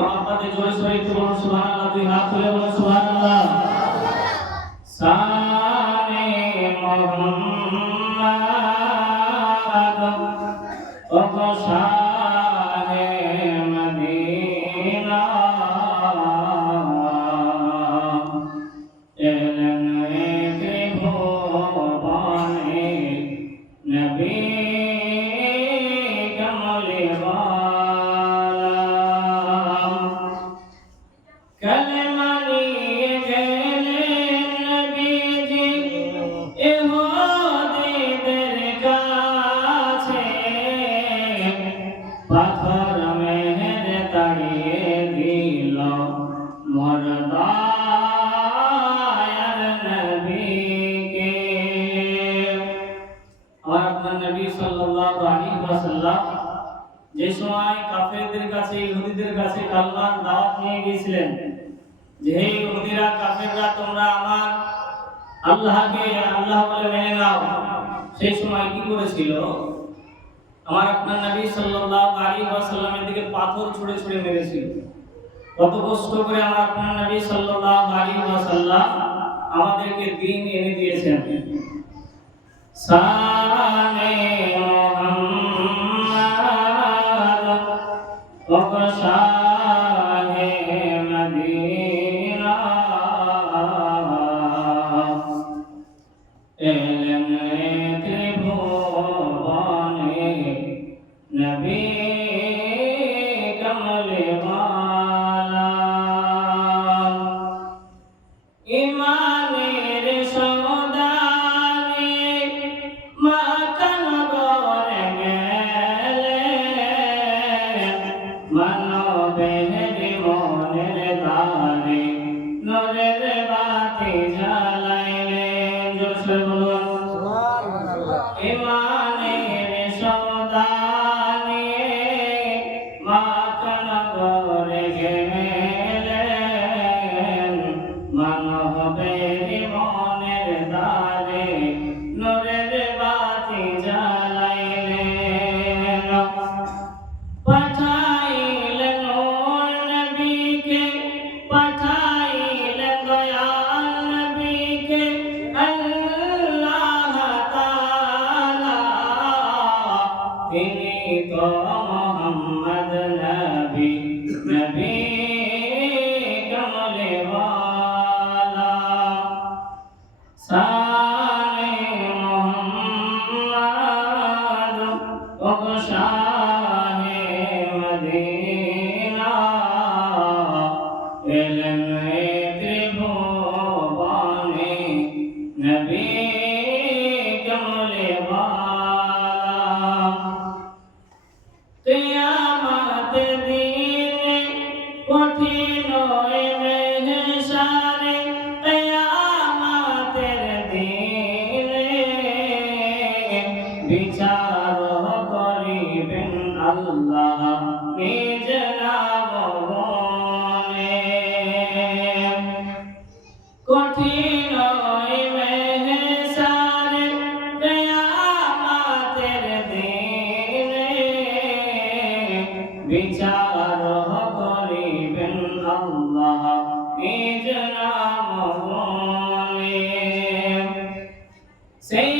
मोहब्बत जोर से एक बोलो सुभान अल्लाह, दुई हाथ तुले बोलो सुभान अल्लाह। शाने मोहम्मद ओ शाने मदीना एलने त्रिभुवने नबी कमले वाला कलमा लिए गए नबी जी एहो दीদের কাছে পাথর মেহের তাড়িয়ে দিল মোর দয়ার নবীকে। আর আপনার নবী সাল্লাল্লাহু আলাইহি ওয়াসাল্লাম যে সময় কাফেরদের কাছে ইহুদিদের কাছে কালমার দাওয়াত নিয়ে গিয়েছিলেন যে হে ইহুদিরা কাফেররা তোমরা আমার আল্লাহকে আল্লাহ বলে মেনে নাও, সেই সময় কি করেছিল? আমার আপনার নবী সাল্লাল্লাহু আলাইহি ওয়াসাল্লামের দিকে পাথর ছুঁড়ে ছুঁড়ে মেরেছিল। কত কষ্ট করে আমার আপনার নবী সাল্লাল্লাহু আলাইহি ওয়াসাল্লাম আমাদেরকে দ্বীন এনে দিয়েছেন। শানে মোহাম্মদ ও শাহে মদিনা এলনে ত্রিভুবনে নবী কমলে वाला ইমানের সৌদানি মক্কা নগরে গেলেন মানবের মনের দ্বারে নূরের বাতি জ্বালাইলেন। জোরে বলুন সুবহানাল্লাহ। ইমানের সৌদানি মক্কা নগরে গেলেন মানবের মনের দ্বারে নূরের বাতি জ্বালাইলেন। পাঠাইলেন নূর নবীকে, পাঠাইলেন দয়াল নবীকে আল্লাহ তাআলা। তিনি তো মোহাম্মদ নবী, নবী কমলে वाला শানে মোহাম্মদ ও শাহে মদিনা এলনে ত্রিভুবনে নবী কমলে वाला। কিয়ামত দিনে কঠিন মেহশারে কিয়ামতের দিনে বিচার করিবেন আল্লাহ নিজ নাম গুণে। কঠিন মেহশারে কিয়ামতের দিনে বিচার করিবেন আল্লাহ নিজ নাম গুণে। সেই